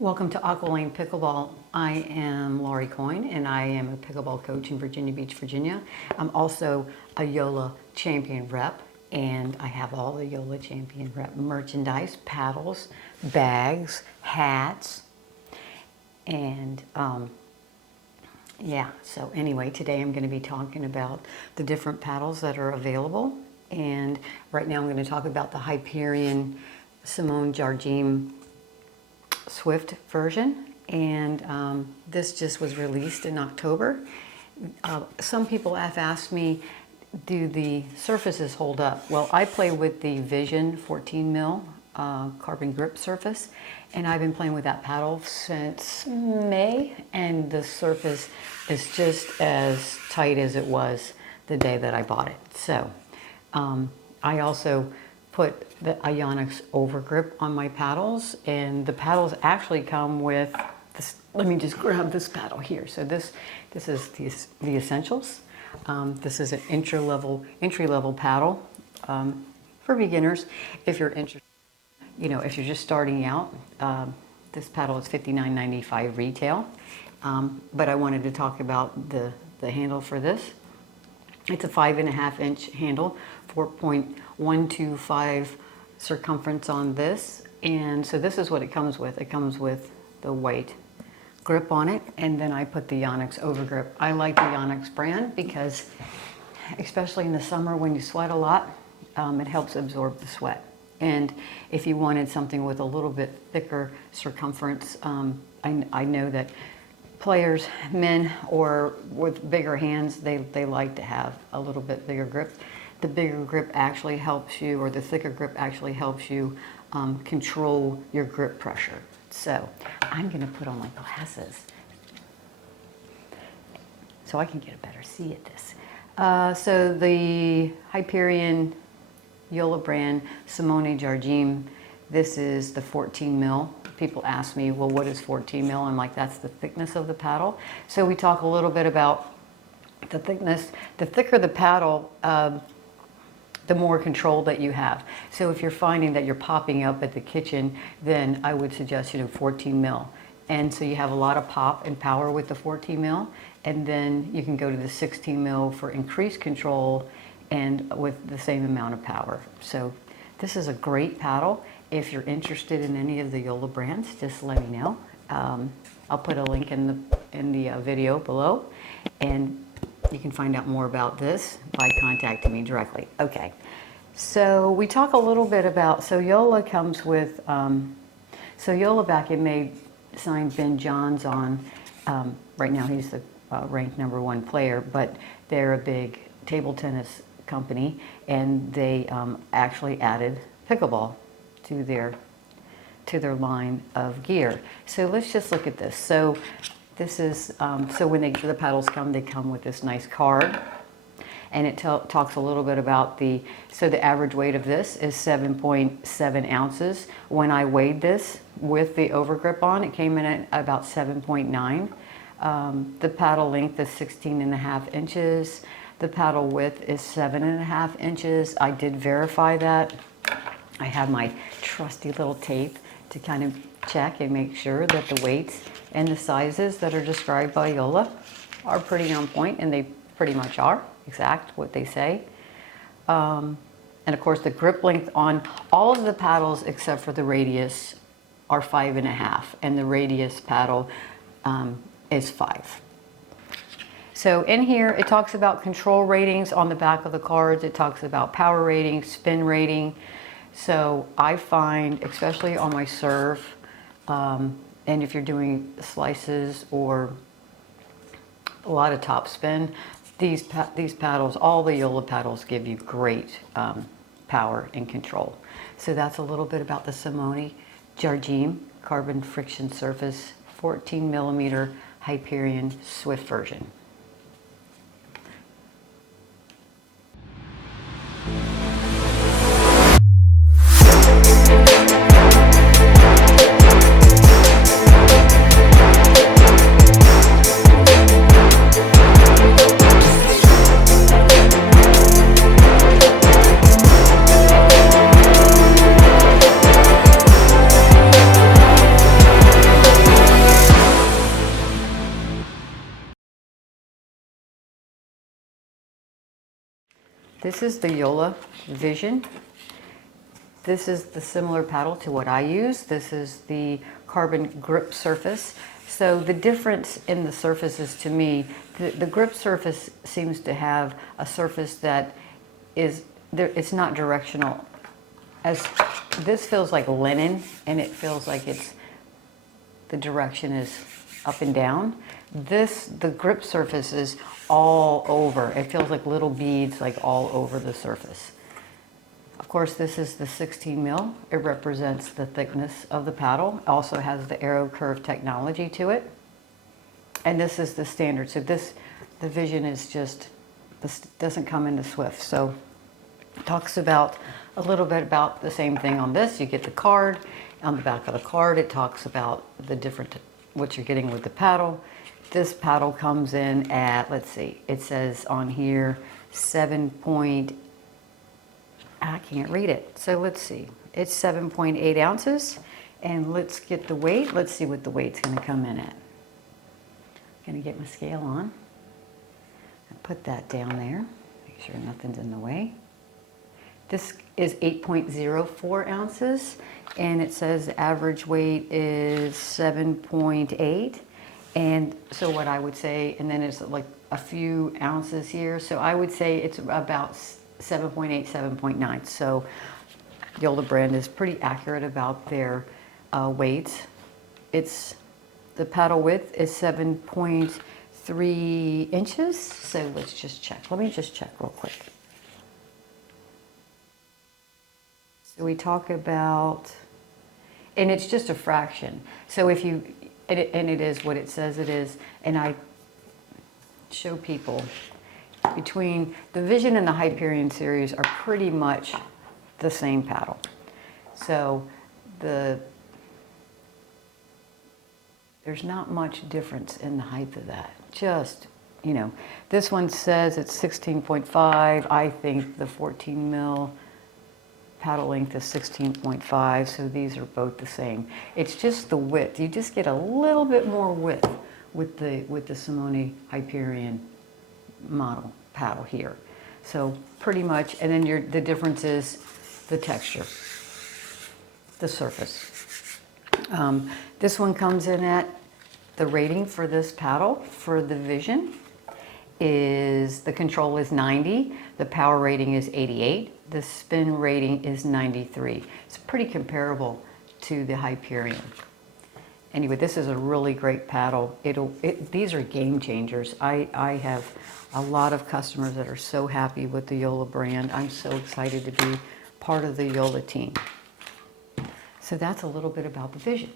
Welcome to Aqua Lane Pickleball. I am Laurie Coyne and I am a pickleball coach in Virginia Beach, Virginia. I'm also a JOOLA champion rep and I have all the JOOLA champion rep merchandise, paddles, bags, hats, and yeah, so anyway, today I'm going to be talking about the different paddles that are available, and right now I'm going to talk about the Hyeperion Simone Jardim Swift version, and this just was released in October. Some people have asked me, do the surfaces hold up? Well, I play with the Vision 14 mil carbon grip surface, and I've been playing with that paddle since May, and the surface is just as tight as it was the day that I bought it. So I also put the Ionix overgrip on my paddles, and the paddles actually come with this. Let me just grab this paddle here. So this is the Essentials. This is an entry level paddle for beginners. If you're interested, if you're just starting out, this paddle is $59.95 retail. But I wanted to talk about the handle for this. It's a 5.5 inch handle, 4.125 circumference on this. And so this is what it comes with. It comes with the white grip on it, and then I put the Ionix overgrip. I like the Ionix brand because, especially in the summer when you sweat a lot, it helps absorb the sweat. And if you wanted something with a little bit thicker circumference, I know that players, men or with bigger hands, they like to have a little bit bigger grip. The bigger grip actually helps you, or the thicker grip actually helps you control your grip pressure. So I'm going to put on my glasses so I can get a better see at this. So the Hyperion JOOLA brand Simone Jardim, this is the 14 mil. People ask me, well, what is 14 mil? I'm like, that's the thickness of the paddle. So we talk a little bit about the thickness. The thicker the paddle, the more control that you have. So if you're finding that you're popping up at the kitchen, then I would suggest 14 mil. And so you have a lot of pop and power with the 14 mil, and then you can go to the 16 mil for increased control and with the same amount of power. So this is a great paddle. If you're interested in any of the JOOLA brands, just let me know. I'll put a link in the video below, and you can find out more about this by contacting me directly. Okay, so we talk a little bit about, so JOOLA comes with, so JOOLA back in May signed Ben Johns on, right now he's the ranked #1 player, but they're a big table tennis company, and they actually added pickleball to their line of gear. So let's just look at this. So this is, so when the paddles come, they come with this nice card, and it talks a little bit about so the average weight of this is 7.7 ounces. When I weighed this with the overgrip on, it came in at about 7.9. The paddle length is 16.5 inches. The paddle width is 7.5 inches. I did verify that. I have my trusty little tape to kind of check and make sure that the weights and the sizes that are described by JOOLA are pretty on point, and they pretty much are exact what they say. And of course the grip length on all of the paddles except for the radius are 5.5, and the radius paddle is 5. So in here it talks about control ratings on the back of the cards. It talks about power rating, spin rating. So I find, especially on my serve, and if you're doing slices or a lot of top spin, these paddles, all the JOOLA paddles, give you great power and control. So that's a little bit about the Simone Jardim carbon friction surface 14 millimeter Hyperion Swift version. This is the JOOLA Vision. This is the similar paddle to what I use. This is the carbon grip surface. So the difference in the surfaces to me, the grip surface seems to have a surface that is, it's not directional. As this feels like linen, and it feels like the direction is up and down. The grip surface is all over. It feels like little beads like all over the surface. Of course, this is the 16 mil. It represents the thickness of the paddle. It also has the arrow curve technology to it. And this is the standard. So the Vision is just, this doesn't come in the Swift. So it talks about a little bit about the same thing on this. You get the card. On the back of the card, it talks about the different, what you're getting with the paddle. This paddle comes in at, let's see, it says on here 7. I can't read it. So let's see. It's 7.8 ounces. And let's get the weight. Let's see what the weight's going to come in at. Going to get my scale on. Put that down there. Make sure nothing's in the way. This is 8.04 ounces. And it says the average weight is 7.8. And so what I would say, and then it's like a few ounces here. So I would say it's about 7.8, 7.9. So JOOLA brand is pretty accurate about their weights. The paddle width is 7.3 inches. So let's just check. Let me just check real quick. So we talk about, and it's just a fraction. So if you, and it is what it says it is, and I show people between the Vision and the Hyperion series are pretty much the same paddle. So there's not much difference in the height of that. Just, you know, this one says it's 16.5. I think the 14 mil paddle length is 16.5. So these are both the same. It's just the width. You just get a little bit more width with the Simone Hyperion model paddle here. So pretty much, and then the difference is the texture, the surface. This one comes in at, the rating for this paddle for the Vision is, the control is 90, the power rating is 88, the spin rating is 93. It's pretty comparable to the Hyperion. Anyway, this is a really great paddle. These are game changers. I have a lot of customers that are so happy with the JOOLA brand. I'm so excited to be part of the JOOLA team. So that's a little bit about the Vision.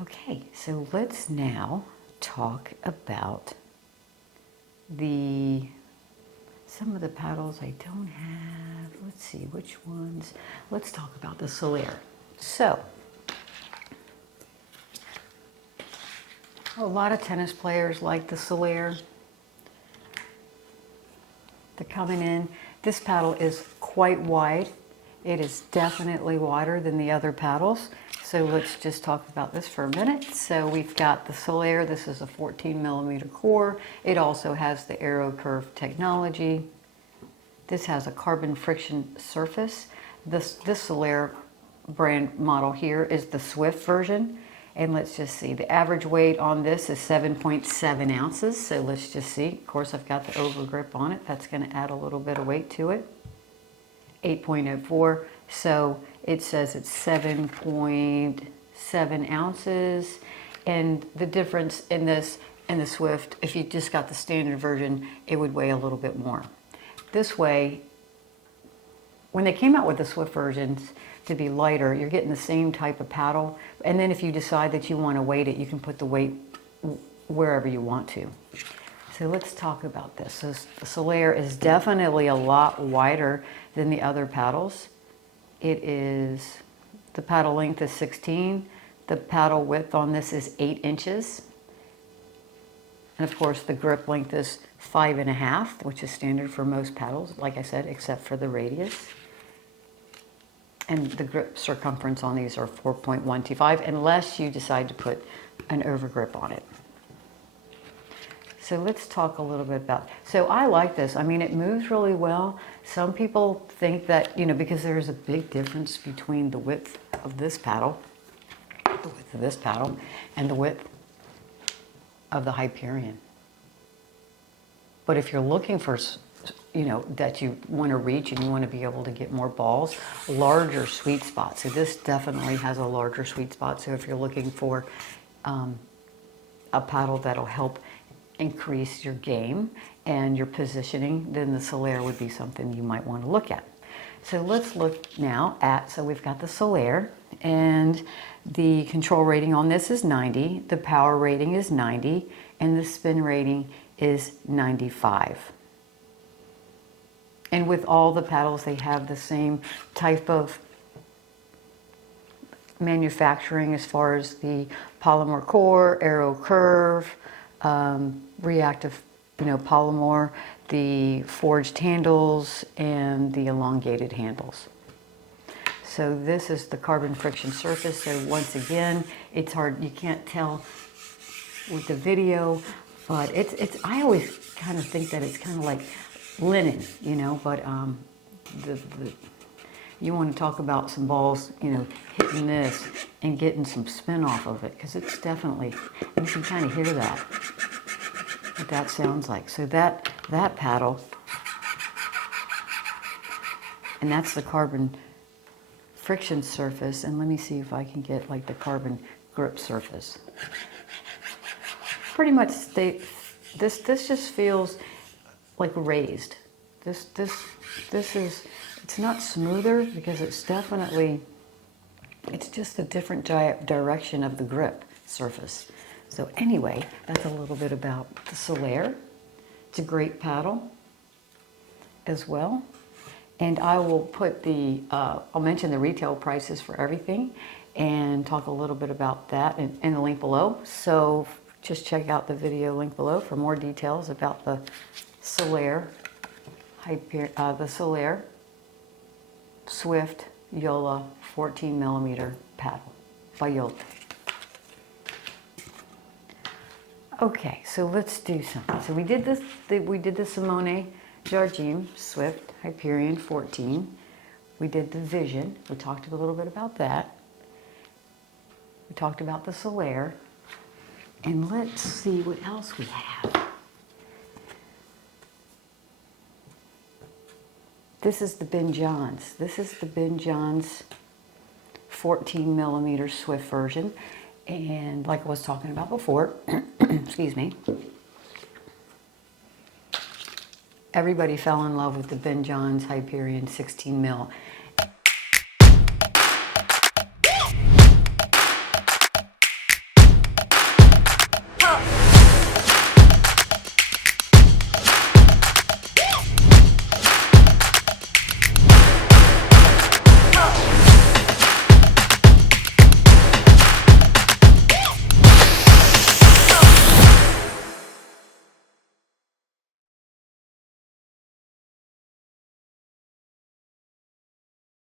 Okay, so let's now talk about some of the paddles I don't have. Let's see, which ones? Let's talk about the Solaire. So, a lot of tennis players like the Solaire. They're coming in. This paddle is quite wide. It is definitely wider than the other paddles. So let's just talk about this for a minute. So we've got the Solaire. This is a 14 millimeter core. It also has the arrow curve technology. This has a carbon friction surface. This Solaire brand model here is the Swift version. And let's just see, the average weight on this is 7.7 ounces. So let's just see. Of course, I've got the over grip on it. That's going to add a little bit of weight to it. 8.04. So it says it's 7.7 ounces. And the difference in this and the Swift, if you just got the standard version, it would weigh a little bit more. This way, when they came out with the Swift versions to be lighter, you're getting the same type of paddle. And then if you decide that you want to weight it, you can put the weight wherever you want to. So let's talk about this. So the Solaire is definitely a lot wider than the other paddles. It is, the paddle length is 16. The paddle width on this is 8 inches. And of course the grip length is 5.5, which is standard for most paddles, like I said, except for the radius. And the grip circumference on these are 4.125, unless you decide to put an overgrip on it. So let's talk a little bit about, so I like this. I mean, it moves really well. Some people think that, you know, because there's a big difference between the width of this paddle, and the width of the Hyperion. But if you're looking for, you know, that you want to reach and you want to be able to get more balls, larger sweet spots. So this definitely has a larger sweet spot. So if you're looking for a paddle that'll help increase your game and your positioning, then the Solaire would be something you might want to look at. So let's look now at, so we've got the Solaire, and the control rating on this is 90, the power rating is 90, and the spin rating is 95. And with all the paddles, they have the same type of manufacturing as far as the polymer core, aero curve, reactive, you know, polymer, the forged handles, and the elongated handles. So this is the carbon friction surface. So once again, it's hard, you can't tell with the video, but it's I always kind of think that it's kind of like linen, you know, but you want to talk about some balls, you know, hitting this and getting some spin off of it, because it's definitely, you can kind of hear that, what that sounds like. So that paddle, and that's the carbon friction surface, and let me see if I can get like the carbon grip surface. Pretty much this just feels like raised. This is, it's not smoother because it's definitely, it's just a different direction of the grip surface. So anyway, that's a little bit about the Solaire. It's a great paddle as well. And I will put the, I'll mention the retail prices for everything and talk a little bit about that in the link below. So just check out the video link below for more details about the Solaire, the Solaire Swift JOOLA 14mm paddle by JOOLA. Okay, so let's do something. So we did this. We did the Simone Jardim Swift Hyperion 14. We did the Vision. We talked a little bit about that. We talked about the Solaire. And let's see what else we have. This is the Ben Johns. This is the Ben Johns 14mm Swift version. And like I was talking about before, excuse me, everybody fell in love with the Ben Johns Hyperion 16mm.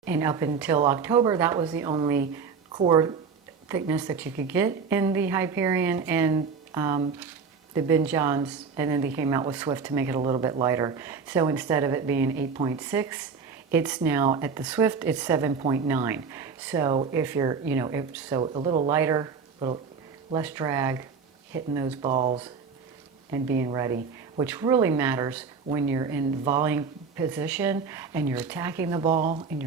And up until October, that was the only core thickness that you could get in the Hyperion and the Ben Johns, and then they came out with Swift to make it a little bit lighter. So instead of it being 8.6, it's now at the Swift, it's 7.9. So if you're, you know, so a little lighter, a little less drag, hitting those balls and being ready, which really matters when you're in volleying position and you're attacking the ball and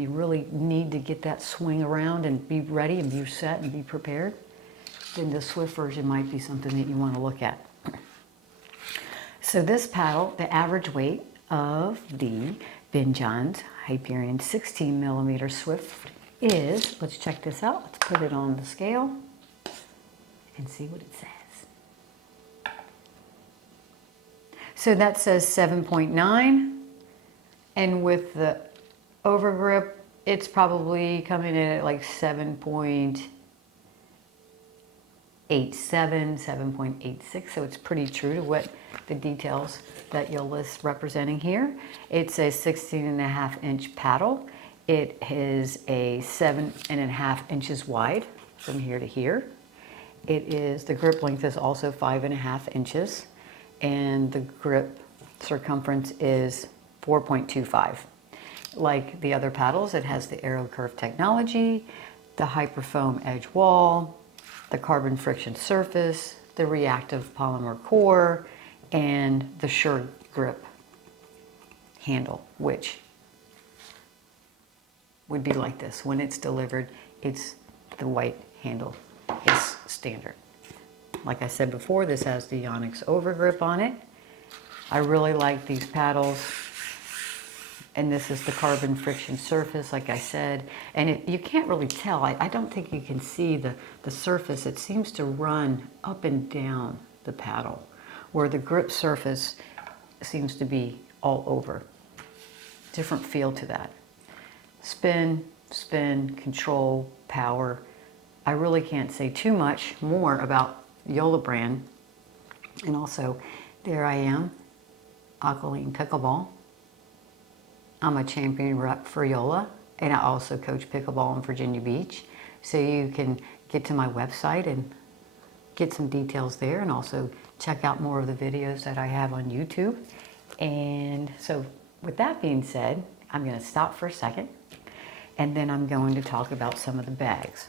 you really need to get that swing around and be ready and be set and be prepared, then the Swift version might be something that you want to look at. So this paddle, the average weight of the Ben Johns Hyperion 16mm Swift is, let's check this out, let's put it on the scale and see what it says. So that says 7.9, and with the overgrip, it's probably coming in at like 7.87, 7.86, so it's pretty true to what the details that JOOLA is representing here. It's a 16.5-inch paddle. It is a 7.5 inches wide from here to here. The grip length is also 5.5 inches, and the grip circumference is 4.25. Like the other paddles, it has the aero curve technology, the hyperfoam edge wall, the carbon friction surface, the reactive polymer core, and the sure grip handle, which would be like this. When it's delivered, it's the white handle is standard. Like I said before, this has the Onyx overgrip on it. I really like these paddles. And this is the carbon friction surface, like I said. And you can't really tell. I don't think you can see the surface. It seems to run up and down the paddle, where the grip surface seems to be all over. Different feel to that. Spin, control, power. I really can't say too much more about JOOLA brand. And also, there I am, Aqua Lane Pickleball. I'm a champion rep for JOOLA, and I also coach pickleball in Virginia Beach. So you can get to my website and get some details there, and also check out more of the videos that I have on YouTube. And so with that being said, I'm going to stop for a second, and then I'm going to talk about some of the bags.